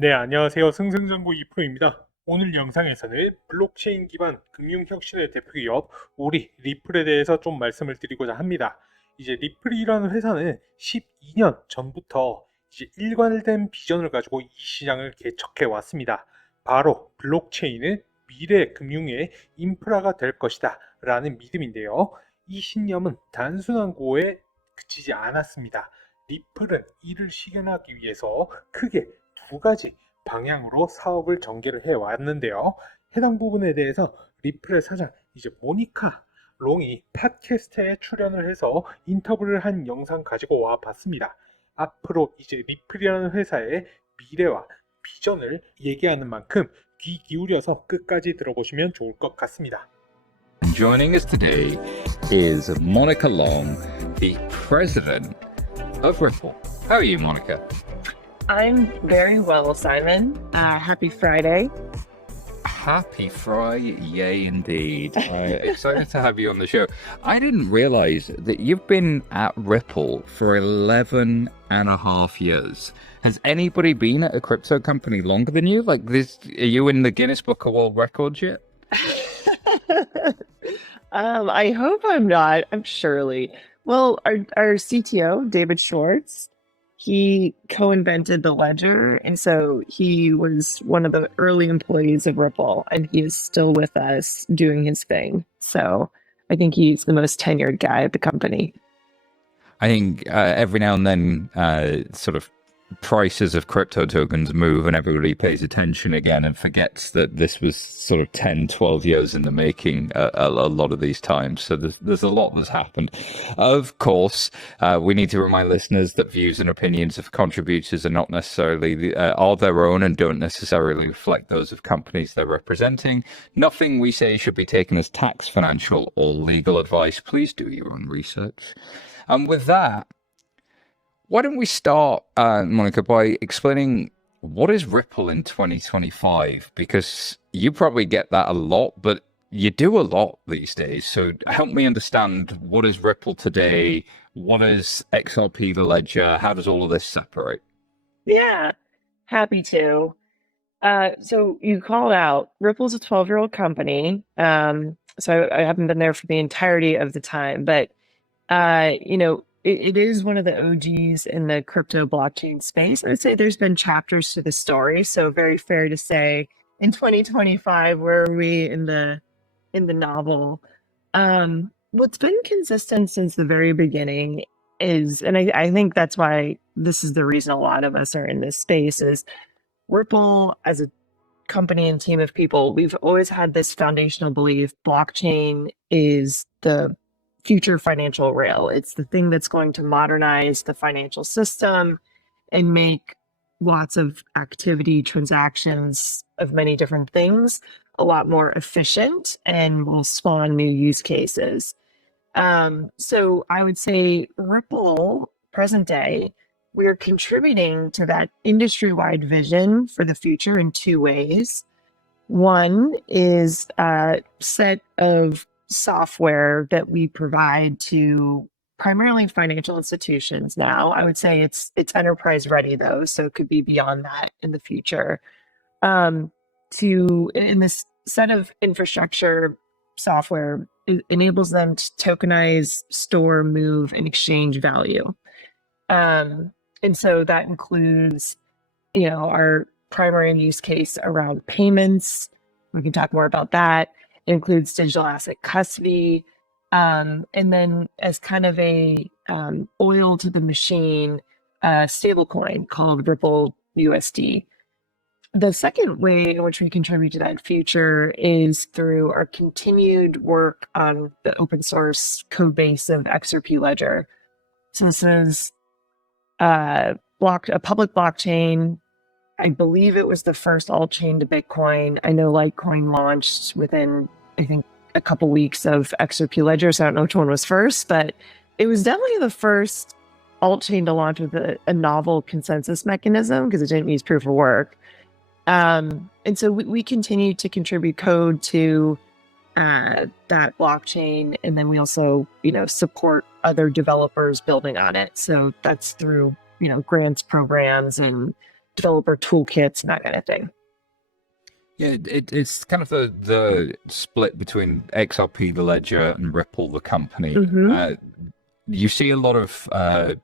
네, 안녕하세요. 승승장구 2프로입니다. 오늘 영상에서는 블록체인 기반 금융혁신의 대표기업 우리 리플에 대해서 좀 말씀을 드리고자 합니다. 이제 리플이라는 회사는 12년 전부터 이제 일관된 비전을 가지고 이 시장을 개척해 왔습니다. 바로 블록체인은 미래 금융의 인프라가 될 것이다 라는 믿음인데요. 이 신념은 단순한 구호에 그치지 않았습니다. 리플은 이를 실현하기 위해서 크게 두 가지 방향으로 사업을 전개를 해 왔는데요. 해당 부분에 대해서 리플의 사장 이제 모니카 롱이 팟캐스트에 출연을 해서 인터뷰를 한 영상 가지고 와 봤습니다. 앞으로 이제 리플이라는 회사의 미래와 비전을 얘기하는 만큼 귀 기울여서 끝까지 들어보시면 좋을 것 같습니다. Joining us today is Monica Long, the president of Ripple. How are you, Monica? I'm very well, Simon. Happy Friday. Happy Friday, yay indeed. Excited to have you on the show. I didn't realize that you've been at Ripple for 11 and a half years. Has anybody been at a crypto company longer than you? Like this, are you in the Guinness Book of World Records yet? I hope I'm not. I'm surely. Well, our CTO, David Schwartz, he co-invented the ledger, and so he was one of the early employees of Ripple, and he is still with us doing his thing. So I think he's the most tenured guy at the company. I think every now and then sort of prices of crypto tokens move and everybody pays attention again and forgets that this was sort of 10, 12 years in the making a lot of these times. So there's a lot that's happened. Of course, we need to remind listeners that views and opinions of contributors are not necessarily are their own and don't necessarily reflect those of companies they're representing. Nothing we say should be taken as tax, financial, or legal advice. Please do your own research. And with that, why don't we start, Monica, by explaining what is Ripple in 2025? Because you probably get that a lot, but you do a lot these days. So help me understand, what is Ripple today? What is XRP, the ledger? How does all of this separate? Yeah, happy to. So you called out, Ripple's a 12-year-old company. So I haven't been there for the entirety of the time, but, it is one of the OGs in the crypto blockchain space. I would say there's been chapters to the story. So very fair to say in 2025, where are we in the novel? What's been consistent since the very beginning is, and I think that's why this is the reason a lot of us are in this space, is Ripple as a company and team of people, we've always had this foundational belief: blockchain is the future financial rail. It's the thing that's going to modernize the financial system and make lots of activity, transactions of many different things a lot more efficient and will spawn new use cases. So I would say Ripple, present day, we're contributing to that industry-wide vision for the future in two ways. One is a set of software that we provide to primarily financial institutions now. I would say it's enterprise ready though, so it could be beyond that in the future. In this set of infrastructure software, it enables them to tokenize, store, move, and exchange value. And so that includes, our primary use case around payments. We can talk more about that. It includes digital asset custody, and then as kind of a oil to the machine, stablecoin called Ripple USD. The second way in which we contribute to that future is through our continued work on the open source code base of Xrp ledger. So this is a public blockchain. I believe it was the first alt-chain to Bitcoin. I know Litecoin launched within, I think, a couple weeks of Xrp ledger, so I don't know which one was first, but it was definitely the first alt-chain to launch with a novel consensus mechanism because it didn't use proof of work. And so we continue to contribute code to that blockchain, and then we also, support other developers building on it. So that's through, grants programs and developer toolkits and that kind of thing. Yeah, it's kind of the split between XRP, the ledger, and Ripple, the company. You see a lot of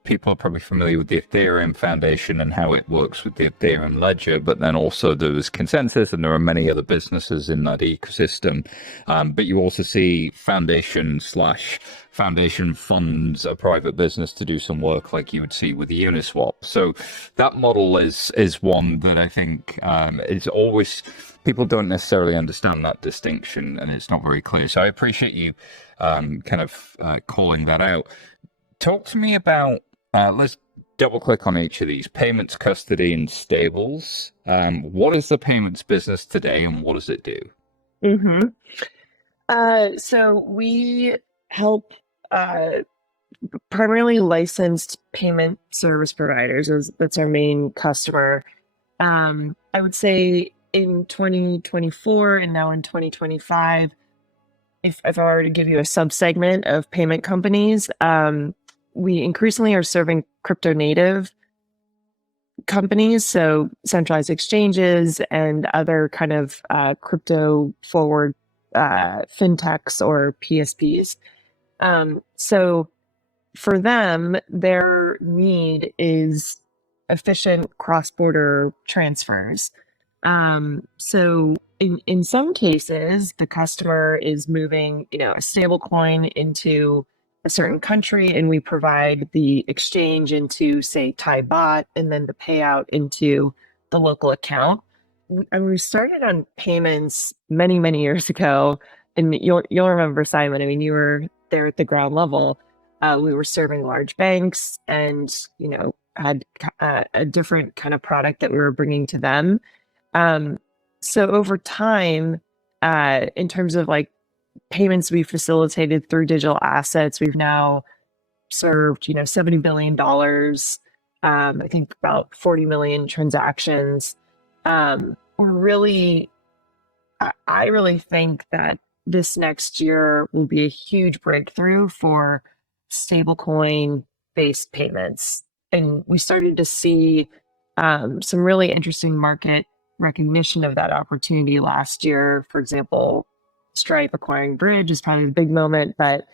people are probably familiar with the Ethereum Foundation and how it works with the Ethereum ledger, but then also there's consensus and there are many other businesses in that ecosystem. But you also see foundation funds a private business to do some work like you would see with Uniswap. So that model is one that I think is always, people don't necessarily understand that distinction and it's not very clear. So I appreciate you calling that out. Talk to me about, let's double click on each of these: payments, custody, and stables. What is the payments business today and what does it do? So we help primarily licensed payment service providers. That's our main customer. I would say in 2024 and now in 2025, if I were to give you a subsegment of payment companies, we increasingly are serving crypto native companies, so centralized exchanges and other kind of crypto forward fintechs or PSPs. So for them, their need is efficient cross-border transfers. So in some cases, the customer is moving, a stable coin into a certain country, and we provide the exchange into, say, Thai baht, and then the payout into the local account. We started on payments many, many years ago, and you'll remember, Simon. I mean, you were there at the ground level. We were serving large banks, and had a different kind of product that we were bringing to them. So over time, in terms of like payments we facilitated through digital assets, we've now served, $70 billion, I think about 40 million transactions. I really think that this next year will be a huge breakthrough for stablecoin based payments. And we started to see some really interesting market recognition of that opportunity last year. For example, Stripe acquiring Bridge is probably the big moment, but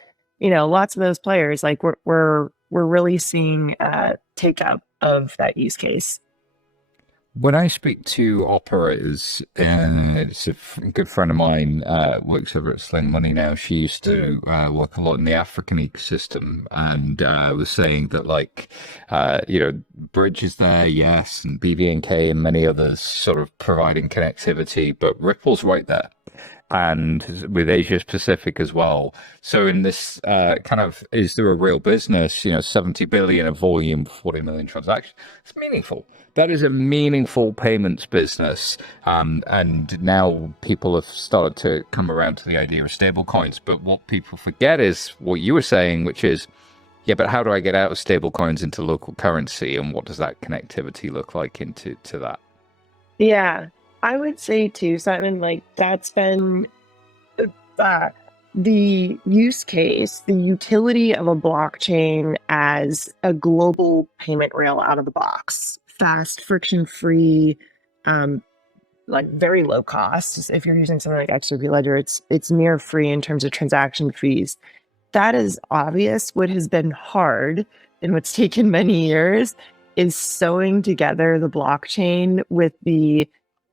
lots of those players, like we're really seeing take up of that use case. When I speak to operators, it's a good friend of mine works over at Sling Money now. She used to work a lot in the African ecosystem, and was saying that Bridge is there, yes, and BVNK and many others sort of providing connectivity, but Ripple's right there. And with Asia Pacific as well. So in this is there a real business, 70 billion of volume, 40 million transactions? It's meaningful. That is a meaningful payments business. And now people have started to come around to the idea of stable coins. But what people forget is what you were saying, which is, yeah, but how do I get out of stable coins into local currency? And what does that connectivity look like into that? Yeah. I would say too, Simon, that's been the use case, the utility of a blockchain as a global payment rail out of the box, fast, friction-free, very low cost. If you're using something like XRP Ledger, it's near free in terms of transaction fees. That is obvious. What has been hard and what's taken many years is sewing together the blockchain with the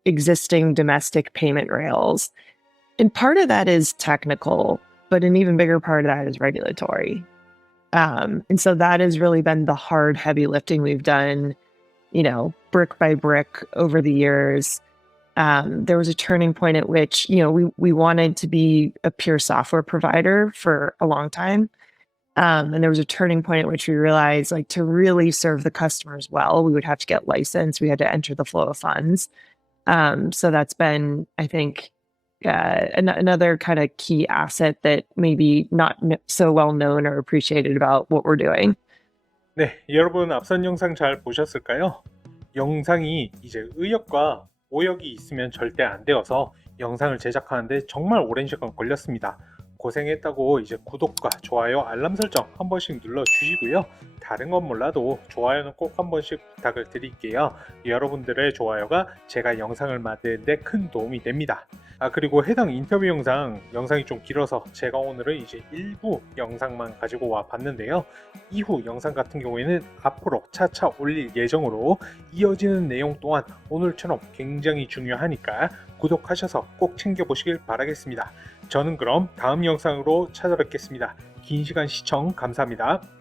existing domestic payment rails. And part of that is technical, but an even bigger part of that is regulatory. And so that has really been the hard, heavy lifting we've done, brick by brick over the years. There was a turning point at which, we wanted to be a pure software provider for a long time. And there was a turning point at which we realized, to really serve the customers well, we would have to get licensed. We had to enter the flow of funds. So that's been, I think, another kind of key asset that maybe not so well known or appreciated about what we're doing. 네, 여러분 앞선 영상 잘 보셨을까요? 영상이 이제 의역과 오역이 있으면 절대 안 되어서 영상을 제작하는데 정말 오랜 시간 걸렸습니다. 고생했다고 이제 구독과 좋아요, 알람 설정 한 번씩 눌러주시고요. 다른 건 몰라도 좋아요는 꼭 한 번씩 부탁을 드릴게요. 여러분들의 좋아요가 제가 영상을 만드는데 큰 도움이 됩니다. 그리고 해당 인터뷰 영상이 좀 길어서 제가 오늘은 이제 일부 영상만 가지고 와 봤는데요. 이후 영상 같은 경우에는 앞으로 차차 올릴 예정으로 이어지는 내용 또한 오늘처럼 굉장히 중요하니까 구독하셔서 꼭 챙겨보시길 바라겠습니다. 저는 그럼 다음 영상으로 찾아뵙겠습니다. 긴 시간 시청 감사합니다.